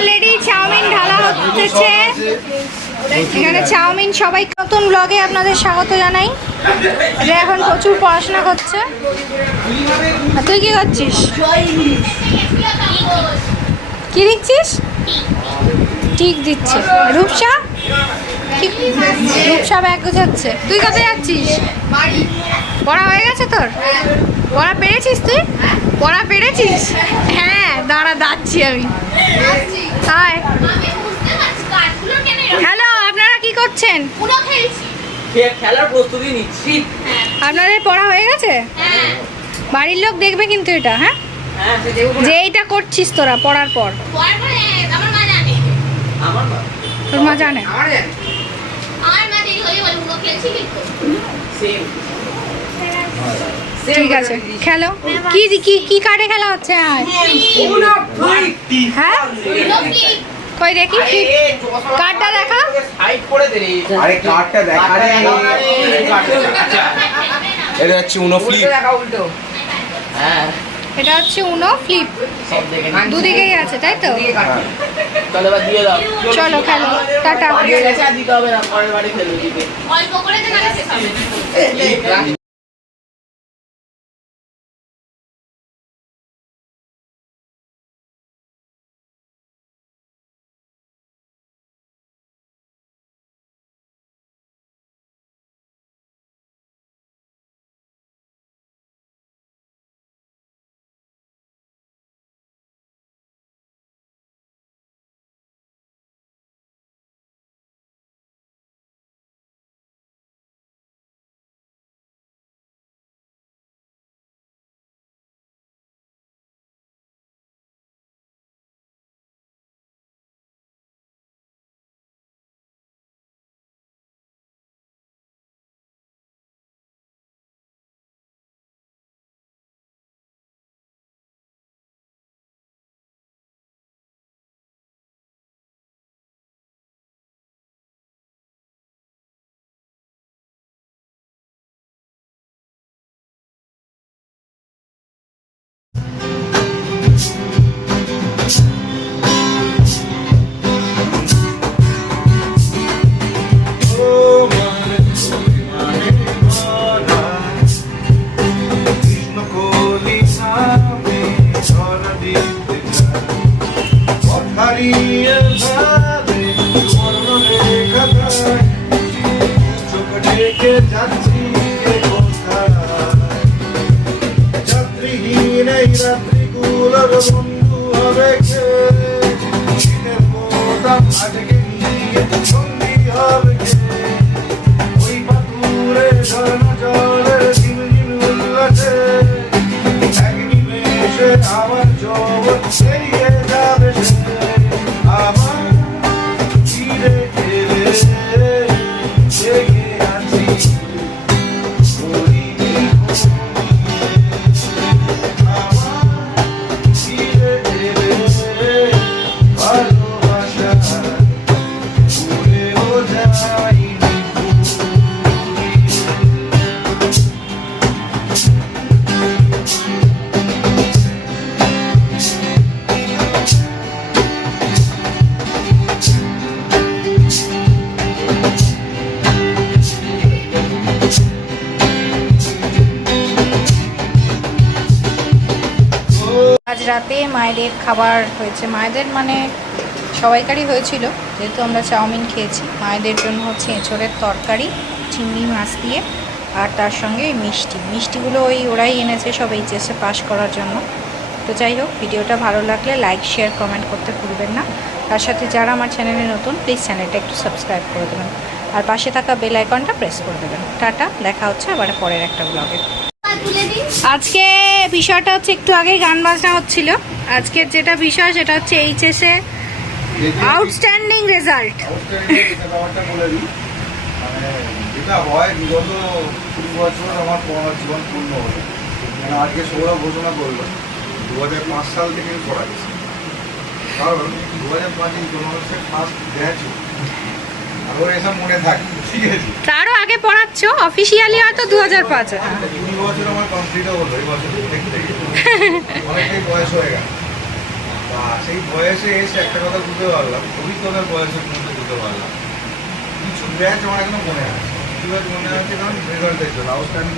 Already chowmein ঢালা হচ্ছে। এখানে চাউমিন সবাই নতুন ব্লগে আপনাদের স্বাগত জানাই। যে এখন প্রচুর পড়াশোনা করছে। তুই কি করছিস? কি দিচ্ছিস? ঠিক দিচ্ছে। রূপসা? রূপসা ব্যাগ গোছাচ্ছে। তুই কোথায় যাচ্ছিস? পড়া হয়ে গেছে তোর? পড়া পেরেছিস তুই? পড়া পেরেছিস? হ্যাঁ দাঁড়া যাচ্ছি আমি। হাই হ্যালো আপনারা কি করছেন? খেলার প্রস্তুতি নিচ্ছি? আপনাদের পড়া হয়ে গেছে? বাড়ির লোক দেখবে কিন্তু এটা হ্যাঁ? হ্যাঁ যে এইটা করছিস তোরা পড়ার পর। আমার তোর মা জানে? আমার জানি। সেম ঠিক আছে খেলো কি কি কি কার্ডে খেলা হচ্ছে হ্যাঁ কই দেখি কার্ডটা দেখা সাইড করে দে আরে কার্ডটা দেখ আরে এটা হচ্ছে উনো ফ্লিপ হ্যাঁ এটা হচ্ছে উনো ফ্লিপ। দুদিকেই আছে তাই তো চলো খেলো টাটা মায়েদের খাবার হয়েছে। মায়েদের মানে সবাইকারই হয়েছিল, যেহেতু আমরা চাউমিন খেয়েছি। মায়েদের জন্য হচ্ছে এঁচড়ের তরকারি, চিংড়ি মাছ দিয়ে, আর তার সঙ্গে মিষ্টি। মিষ্টিগুলো ওই ওরাই এনেছে সব এইচএসে পাস করার জন্য। তো যাই হোক, ভিডিওটা ভালো লাগলে লাইক শেয়ার কমেন্ট করতে ভুলবেন না। তার সাথে যারা আমার চ্যানেলে নতুন প্লিজ চ্যানেলটা একটু সাবস্ক্রাইব করে দেবেন। আর পাশে থাকা বেল আইকনটা প্রেস করে দেবেন। টাটা, দেখা হচ্ছে আবার পরের একটা ব্লগে আজকে বিষয়টা হচ্ছে একটু আগেই গান বাজনা হচ্ছিল। আজকের যেটা বিষয় সেটা হচ্ছে এইচএসএ আউটস্ট্যান্ডিং রেজাল্ট। মানে যেটা কুড়ি বছর আমার জীবন পূর্ণ মানে আজকে সৌরভ ঘোষণা দু হাজার পাঁচ সাল থেকে কারণ দু হাজার পাঁচে ইকোনমিক্সের ফার্স্ট ব্যাচ আরও এসব মনে থাকে। তারও আগে পড়াচ্ছ? অফিসিয়ালি হয়তো দু হাজার পাঁচ। সেই বয়সে এসে একটা কথা বুঝতে পারলাম অভিজ্ঞতার বয়সের মধ্যে বুঝতে পারলাম কিছু ব্যাচ আমার এখনও মনে আছে কিছু মনে আছে কারণ জন্য আউটস্ট্যান্ডিং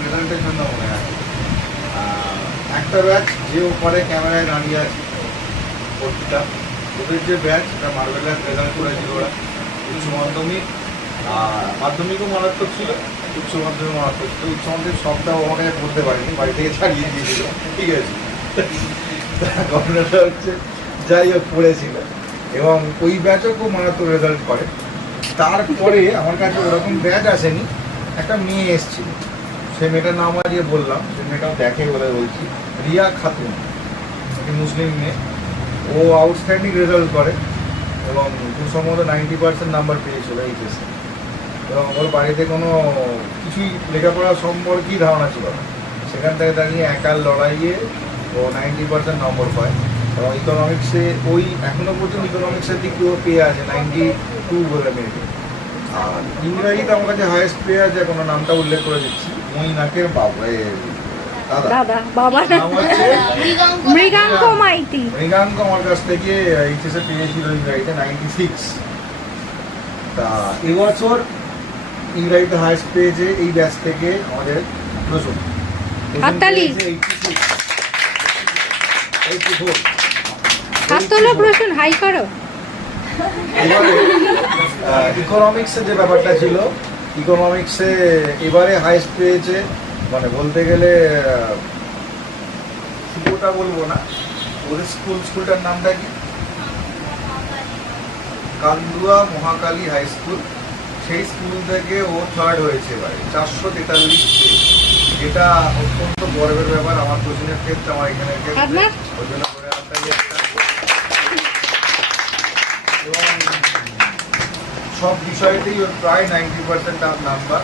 জন্য মনে আছে একটা ব্যাচ যে ওপারে ক্যামেরায় দাঁড়িয়ে আছে ভর্তিটা ওদের যে ব্যাচ ওটা মার্বেলার রেজাল্ট করেছিল ওরা উচ্চ মাধ্যমিক আর মাধ্যমিকও মারাত্মক ছিল, উচ্চ মাধ্যমিক মারাত্মক ছিল। উচ্চ মাধ্যমিক সবটা ও আমাকে বলতে পারিনি, বাড়ি থেকে ছাড়িয়ে দিয়েছিল, ঠিক আছে। ঘটনাটা হচ্ছে, যাই হোক, পড়েছিল। এবং ওই ব্যাচও খুব মারাত্মক রেজাল্ট করে। তারপরে আমার কাছে ওরকম ব্যাচ আসেনি, একটা মেয়ে এসেছিল। সে মেয়েটার নাম আজকে বললাম, সে মেয়েটাও দেখে বলে বলছি, রিয়া খাতুন, একটি মুসলিম মেয়ে। ও আউটস্ট্যান্ডিং রেজাল্ট করে এবং খুব সম্ভবত নাইনটি পার্সেন্ট নাম্বার পেয়েছিল এইচএসে এবং ওর বাড়িতে কোনো কিছুই লেখাপড়া সম্পর্কেই ধারণা ছিল না। সেখান থেকে দাঁড়িয়ে একার লড়াইয়ে ও নাইনটি পার্সেন্ট নম্বর পায়। এবং ইকোনমিক্সে ওই এখনও পর্যন্ত ইকোনমিক্সের দিক দিয়ে ও পেয়ে আছে নাইনটি টু বলে মেয়েকে আর ইংরাজিতে আমার কাছে হায়েস্ট পেয়ে আছে কোনো নামটা উল্লেখ করে দিচ্ছি মইনাকের বাবা এ, দাদা। দাদা বাবা মৃগাঙ্ক মাইতি। মৃগাঙ্ক আমার কাছ থেকে এইচএসে পেয়েছিল ইংরাজিতে নাইনটি সিক্স তা এবছর ইংরাজিতে হায়েস্ট পেয়েছে এই ব্যাচ থেকে আমাদের হাততালি। প্রশ্ন হাই করো। ইকোনমিক্সে যে ব্যাপারটা ছিল ইকোনমিক্সে এবারে হাইস্ট পেয়েছে মানে বলতে গেলে শুভটা বলব না। ওদের স্কুল স্কুলটার নামটা কি? কান্দুয়া মহাকালী হাই স্কুল সেই স্কুল থেকে ও থার্ড হয়েছে এবারে। চারশো তেতাল্লিশ যেটা অত্যন্ত গর্বের ব্যাপার আমার কোচিংয়ের ক্ষেত্রে আমার এখানে ওই জন্য করে এবং সব বিষয়তেই ওর প্রায় নাইনটি পার্সেন্ট নাম্বার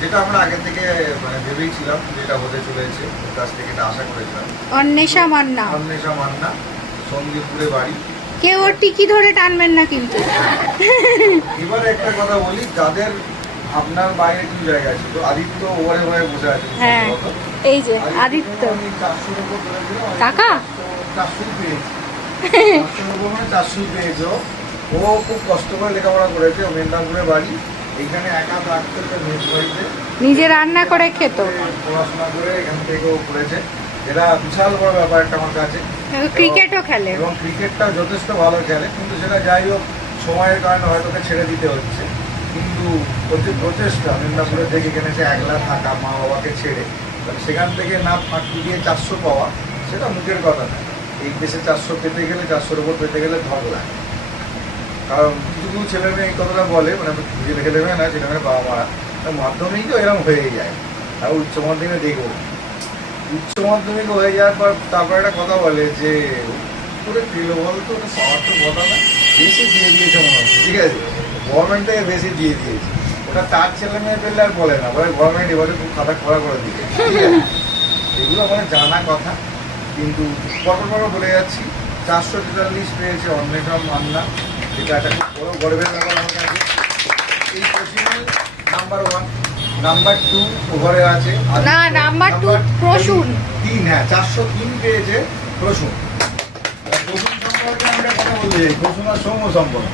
যেটা আমরা আগে থেকে মানে ভেবেই ছিলাম যেটা হতে চলেছে। ওর কাছ থেকে এটা আশা করেছিলাম। অন্বেষা মান্না। অন্বেষা মান্না সঙ্গীতপুরে বাড়ি। কেউ ওর টিকি ধরে টানবেন না কিন্তু। এবারে একটা কথা বলি যাদের আপনার বাইরে কিছু জায়গা ছিল আদিত্য ওভারে ওভারে বসে আছে। হ্যাঁ। এই যে আদিত্য টাকা? চারশোই পেয়েছি। ও। খুব কষ্ট করে লেখাপড়া করেছে ও মেদিনীপুরে বাড়ি। এইখানে একা থাকতে নিজে রান্না করে খেত। পড়াশোনা করে এখান থেকে ও করেছে। যেটা বিশাল বড় ব্যাপার একটা আমার কাছে। ক্রিকেটও খেলে। এবং ক্রিকেটটা যথেষ্ট ভালো খেলে কিন্তু সেটা যাই হোক সময়ের কারণে হয়তো ওকে ছেড়ে দিতে হচ্ছে। কিন্তু প্রচেষ্টা মেদিনীপুরে থেকে এখানে সে একলা থাকা মা বাবাকে ছেড়ে তাহলে সেখান থেকে না ফাঁকি দিয়ে চারশো পাওয়া সেটা মুখের কথা না। এই দেশে চারশো পেতে গেলে চারশোর উপর পেতে গেলে ধর লাগে। কারণ কিছু কিছু ছেলে মেয়ে এই কথাটা বলে মানে ছেলে ছেলে মেয়ে না ছেলে মেয়ে বাবা মারা মাধ্যমিক তো এরকম হয়ে যায়। আর উচ্চ মাধ্যমিকে দেখব। উচ্চ মাধ্যমিক হয়ে যাওয়ার পর তারপর একটা কথা বলে যে তোরে পেল বলতো ওটা তো কথা না, বেশি দিয়ে দিয়েছে মনে হচ্ছে ঠিক আছে? গভর্নমেন্ট থেকে বেশি দিয়ে দিয়েছে। ওটা তার ছেলে মেয়ে পেলে আর বলে না, বলে গভর্নমেন্ট এবারে খুব খাতা খরা করে আছে? এগুলো আমাদের জানা কথা, কিন্তু পরপর পরপর বলে যাচ্ছি, চারশো তেতাল্লিশ পেয়েছে অন্বেষণ মান্না। যেটা একটা খুব বড় গর্বের ব্যাপার আমার কাছে। এই কোচিংয়ে নাম্বার ওয়ান নাম্বার টু ওভারে আছে না, two প্রসূন। তিন হ্যাঁ চারশো তিন পেয়েছে প্রসূন। প্রসূন সম্পর্কে আমরা কথা প্রসূন আর সম্পর্কে।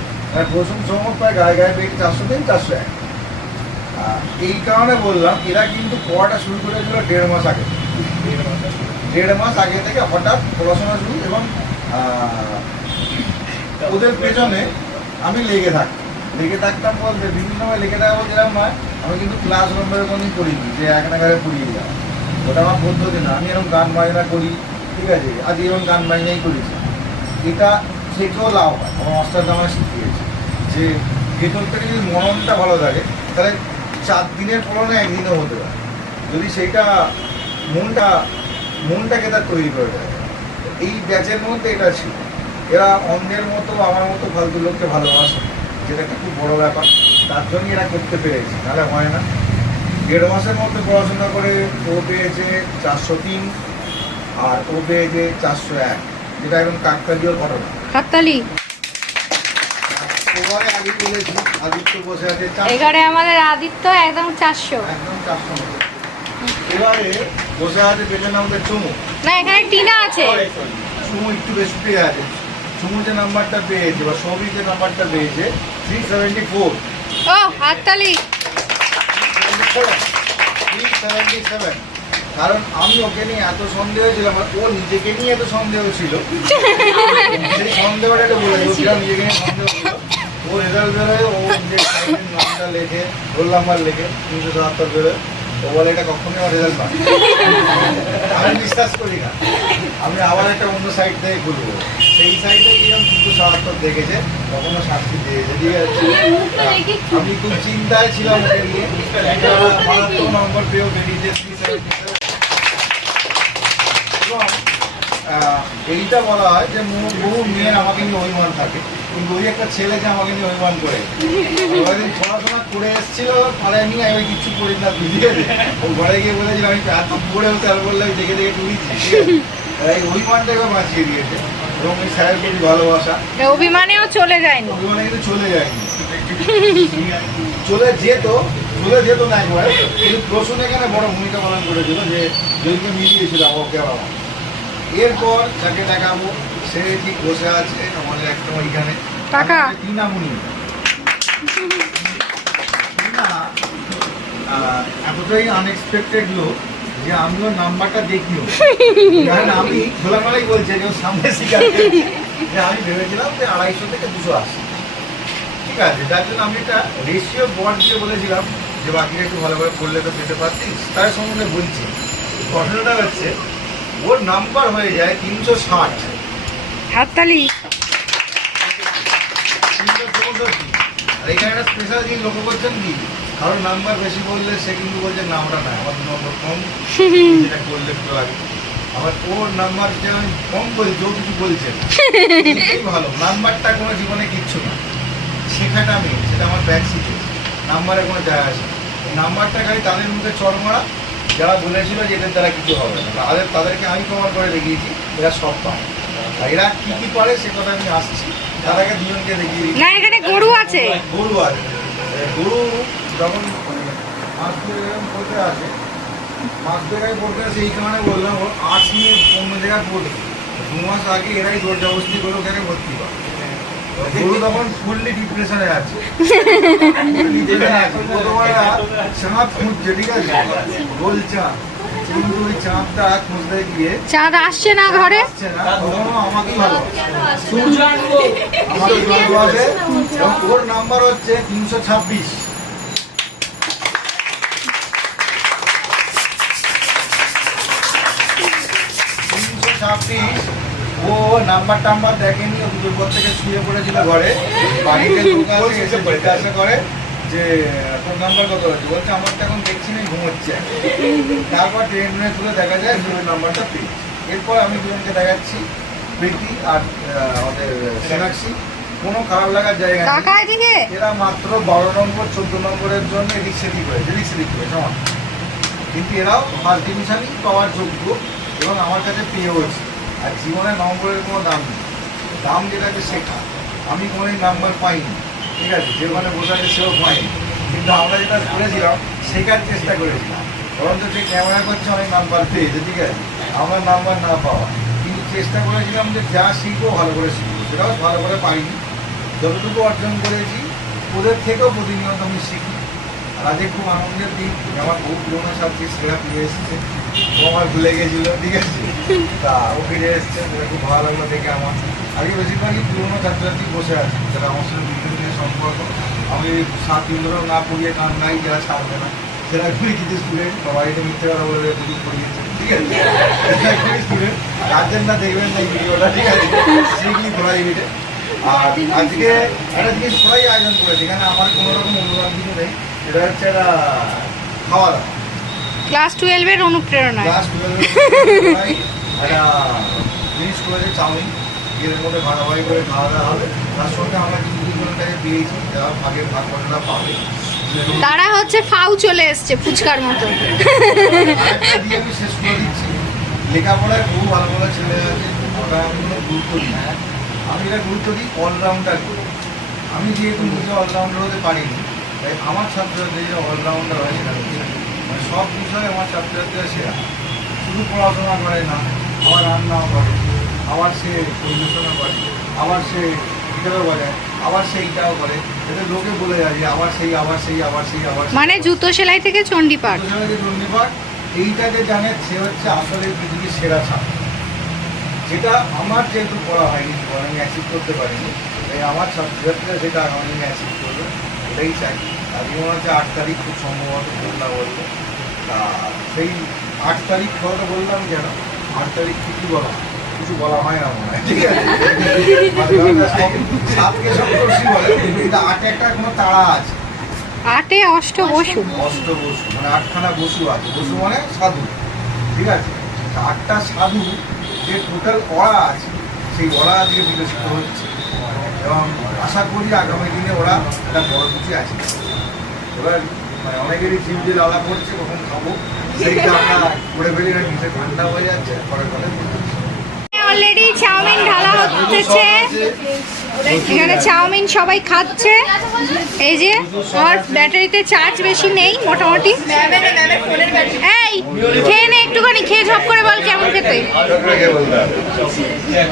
প্রসূন প্রায় গায়ে গায়ে পেয়েছে চারশো তিন চারশো এক। এই কারণে বললাম এরা কিন্তু পড়াটা শুরু করেছিল দেড় মাস আগে। দেড় মাস আগে থেকে হঠাৎ পড়াশোনা শুরু এবং ওদের পেছনে আমি লেগে থাকতাম। লেগে থাকতাম বলতে বিভিন্ন সময় লেগে থাকা এরকম নয় আমি কিন্তু ক্লাস নম্বরে কোনোদিন করিনি, যে এক নাগারে পড়িয়ে যাওয়া ওটা আমার পদ্ধতি না, আমি এরকম গান বাজনা করি, ঠিক আছে? আজ এরকম গান বাজনাই করেছি। এটা থেকেও লাভ হয়, আমার মাস্টার আমায় শিখিয়েছে। যে ভেতর থেকে যদি মননটা ভালো থাকে, তাহলে চার দিনের পড়ানো একদিনও হতে পারে। যদি সেইটা মনটা, মনটাকে তার তৈরি করে দেয়। এই ব্যাচের মধ্যে এটা ছিল। এরা অন্যের মতো, আমার মতো ফালতু লোককে ভালোবাসে, যেটা একটা খুব বড় ব্যাপার। তার জন্যই এরা করতে পেরেছে নাহলে হয় না। দেড় মাসের মধ্যে পড়াশোনা করে ও পেয়েছে চারশো তিন আর ও পেয়েছে চারশো এক যেটা একদম কাকতালীয় ঘটনা। ওভারে আদিত্য বসে আছে এখানে আমাদের আদিত্য একদম চারশো। একদম চারশো এবারে বসে আছে পেছনে আমাদের চুমু। না এখানে টিনা আছে। চুমু একটু বেশি পেয়ে আছে। সুমু যে নাম্বারটা পেয়েছে বা সৌভিক যে নাম্বারটা পেয়েছে থ্রি সেভেন্টি ফোর ও হাততালি। কারণ আমি ওকে নিয়ে এত সন্দেহ আর ও নিজেকে নিয়ে এত সন্দেহ ছিল। সন্দেহটা বলে দিই, নিজেকে নিয়ে সন্দেহ ছিল। ও রেজাল্ট বেরোয় ও নিজের নামটা লেখে রোল নাম্বার লেখে তিনশো সাতাত্তর বেরোয় ও বলে, এটা কখনোই আমার রেজাল্ট পাবে আমি বিশ্বাস করি না। আমি আবার একটা অন্য সাইড থেকে ঘুরবো সেই সাইডে গিয়ে কিন্তু সাতাত্তর দেখেছে, কখনো শাস্তি দিয়েছে ঠিক আছে? আমি খুব চিন্তায় ছিলাম ওকে নিয়ে। একটা নম্বর পেয়েও বেরিয়েছে। এইটা বলা হয় যে বহু- মেয়ের আমাকে নিয়ে অভিমান থাকে। কিন্তু ওই একটা ছেলে যে আমাকে নিয়ে অভিমান করে। ওইদিন পড়াশোনা করে এসেছিল আমি আমি কিচ্ছু করি না বুঝিয়ে ও ঘরে গিয়ে বলেছিল আমি এত পড়ে হতে আর বললে আমি দেখে দেখে এই অভিমানটাকে বাঁচিয়ে দিয়েছে। এবং এই স্যারের প্রতি ভালোবাসা। অভিমানেও চলে যায়নি। অভিমানে কিন্তু চলে যায়নি। চলে যেত চলে যেত না একবার কিন্তু প্রশ্ন এখানে বড় ভূমিকা পালন করেছিল যে যেগুলো মিলিয়েছিল আর আমার এরপর যাকে দেখাবো সে ঠিক বসে আছে আমাদের একটা ওইখানে? টাকা। টিনামুনি এতটাই আনএক্সপেক্টেড লোক যে আমি ওর নাম্বারটা দেখিও। কারণ আমি খোলামেলাই বলছি যে সামনে করেছে। যে আমি ভেবেছিলাম যে আড়াইশো থেকে দুশো আসে ঠিক আছে যার জন্য আমি একটা রেশিও বট দিয়ে বলেছিলাম যে বাকিটা একটু ভালো করে করলে তো পেতে পারতিস। তার সম্বন্ধে বলছি। ঘটনাটা হচ্ছে ওর নাম্বার হয়ে যায় তিনশো ষাট। হাততালি। তিনশো চৌষট্টি। আর এখানে একটা স্পেশাল জিনিস লক্ষ্য করছেন কি? কারোর নাম্বার বেশি বললে সে কিন্তু বলছে না আমরা না আমার নম্বর কম। যেটা করলে একটু লাগে আবার ওর নাম্বার যে আমি কম বলছি ও কিছু বলছে। ভালো নাম্বারটা কোনো জীবনে কিচ্ছু না। শেখাটা আমি সেটা আমার ব্যাক শিখে নাম্বারে কোনো যায় আসে। নাম্বারটা খালি তাদের মুখে চড় মারা যারা বলেছিল যে এদের দ্বারা কিছু হবে না তাদের তাদেরকে আমি প্রমাণ করে দেখিয়েছি এরা সব পায়। এরা কি কি পারে সে কথা আমি আসছি তার আগে দুজনকে দেখিয়ে না এখানে গরু আছে। গরু আছে। গরু যখন মাছ পড়তে আসে মাছ ধরে পড়তে আসে এই কারণে বললাম আর্টস নিয়ে অন্য জায়গায় পড়বে। দু মাস আগে এরাই জোর জবস্তি করে ওখানে ভর্তি করে গরু তখন ফুললি ডিপ্রেশনে আছে। চাঁদ খুঁজছে ঠিক আছে গোল চাঁদ কিন্তু ওই চাঁদটা খুঁজতে গিয়ে চাঁদ আসছে না ঘরে? আসছে না তখনও আমাকে ভালোবাসে ওর নাম্বার হচ্ছে তিনশো ছাব্বিশ তিনশো ছাব্বিশ। ও নাম্বার টাম্বার দেখেনি ও দুপুর থেকে শুয়ে পড়েছিল ঘরে। বাড়িতে এসে জিজ্ঞাসা করে যে তোর নাম্বার কত আছে? বলছে আমার তো এখন দেখছি না ঘুমোচ্ছে। তারপর ট্রেন ট্রেনে তুলে দেখা যায় যে নাম্বারটা পেয়েছি এরপর আমি দুজনকে দেখাচ্ছি প্রীতি আর আমাদের সোনাক্ষী। কোনো খারাপ লাগার জায়গা নেই। এরা মাত্র বারো নম্বর চোদ্দ নম্বরের জন্য এদিক সেদিক হয়েছে এদিক সেদিক হয়েছে আমার। কিন্তু এরাও ফার্স্ট ডিভিশনই পাওয়ার যোগ্য এবং আমার কাছে পেয়েওছে আর জীবনে নম্বরের কোনো দাম নেই। দাম যেটাকে শেখা, আমি কোনোদিন নাম্বার পাইনি। ঠিক আছে, যে মানে বোঝাকে সেও পাইনি কিন্তু আমরা যেটা করেছিলাম, শেখার চেষ্টা করেছিলাম। বরঞ্চ যে ক্যামেরা করছে, অনেক নাম্বার পেয়েছে, ঠিক আছে? আমার নাম্বার না পাওয়া। কিন্তু চেষ্টা করেছিলাম যে যা শিখব, ভালো করে শিখব। সেটাও ভালো করে পাইনি। যতটুকু অর্জন করেছি, ওদের থেকেও প্রতিনিয়ত আমি শিখি। আজকে খুব আনন্দের দিন। আমার বহু পুরোনো ছাত্রী সেরা ফিরে এসেছে, ও আমার ভুলে গেছিল, ঠিক আছে? তা ও ফিরে এসছে, সেটা খুব ভালো লাগল দেখে আমার। আগে বেশিরভাগই পুরোনো ছাত্রছাত্রী বসে আছে, যারা আমার সাথে বিভিন্ন সম্পর্ক। আমি সাত দিন ধরেও না পড়িয়ে গান নাই যারা ছাড়বে না। সেটা খুবই কিছু স্টুডেন্ট বা বাড়িতে মিথ্যে কথা বলে দুদিন পড়িয়েছে ঠিক আছে? স্টুডেন্ট গার্জেনরা দেখবেন না ভিডিওটা, ঠিক আছে? শিখলি ধরা ভিডিও আর আজকে, একটা জিনিস পুরাই আয়োজন করেছে এখানে আমার কোনো রকম অনুদান কিছু নেই। এটা হচ্ছে একটা খাওয়া দাওয়া ক্লাস টুয়েলভের অনুপ্রেরণা ক্লাস টুয়েলভে একটা জিনিস করেছে চাউমিন। এর মধ্যে ভাগাভাগি করে খাওয়া দাওয়া হবে। তার সঙ্গে আমরা কিছু দুজনটাকে পেয়েছি যারা ভাগের ভাগ কতটা পাবে। তারা হচ্ছে ফাউ চলে এসছে ফুচকার মতো। আমি শেষ করে দিচ্ছি। লেখাপড়ায় খুব ভালো ভালো ছেলে আছে ওটা আমি কোনো গুরুত্ব দিই না। আমি এটা গুরুত্ব দিই অলরাউন্ডার আমি যেহেতু নিজে অলরাউন্ডার হতে পারিনি তাই আমার ছাত্রছাত্রী যে অলরাউন্ডার হয় সেটা মানে সব বিষয়ে আমার ছাত্রছাত্রীরা সেরা শুধু পড়াশোনা করে না আবার রান্নাও করে আবার সে পরিবেশনা করে আবার সে গিটারও বাজায় আবার সে এইটাও করে। এতে লোকে বলে যায় যে আবার সেই আবার সেই আবার সেই আবার মানে জুতো সেলাই থেকে চণ্ডীপাঠ প্রথমে যে ধন্যবাদ এইটাকে জানে সে হচ্ছে আসলে পৃথিবীর সেরা ছাত্র। যেটা আমার যেহেতু করা হয়নি আমি অ্যাচিভ করতে পারিনি। তাই আমার ছাত্রছাত্রীরা সেটা আমি অ্যাচিভ করবে এটাই চাই। আজকে মনে হচ্ছে আট তারিখ খুব সম্ভবত বললা। বলব তা সেই আট তারিখ কথাটা বললাম কেন? আট তারিখ কিছু বলা কিছু বলা হয় না মনে হয় ঠিক আছে? সাতকে সপ্তর্ষি বলে। কিন্তু আটে একটা কোনো তাড়া আছে। আটে অষ্ট বসু। অষ্ট বসু মানে আটখানা বসু আছে। বসু মানে সাধু ঠিক আছে? আটটা সাধু যে টোটাল অড়া আছে সেই অড়া আজকে বিকশিত হচ্ছে। এবং আশা করি আগামী দিনে ওরা একটা বড় কিছু আছে। এবার মানে অনেকেরই জিভ দিয়ে লালা করছে কখন খাব সেইটা আমরা করে ফেলি না নিচে ঠান্ডা হয়ে যাচ্ছে পরে পরে অলরেডি চাউমিন ঢালা হচ্ছে। এখানে চাউমিন সবাই খাচ্ছে। এই যে আর ব্যাটারিতে চার্জ বেশি নেই মোটামুটি। এই খেয়ে নে একটুখানি খেয়ে ঝপ করে বল কেমন খেতে।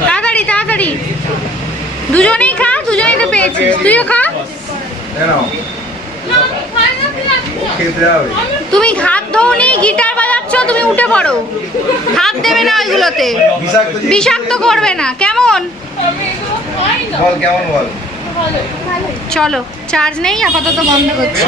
তাড়াতাড়ি তাড়াতাড়ি। দুজনেই খা, দুজনেই তো পেয়েছিস। তুইও খা। তুমি হাত ধোনি গিটার বাজাচ্ছ, তুমি উঠে পড়ো। হাত দেবে না ওইগুলোতে। বিষাক্ত করবে না। কেমন? চলো, চার্জ নেই, আপাতত বন্ধ করছি।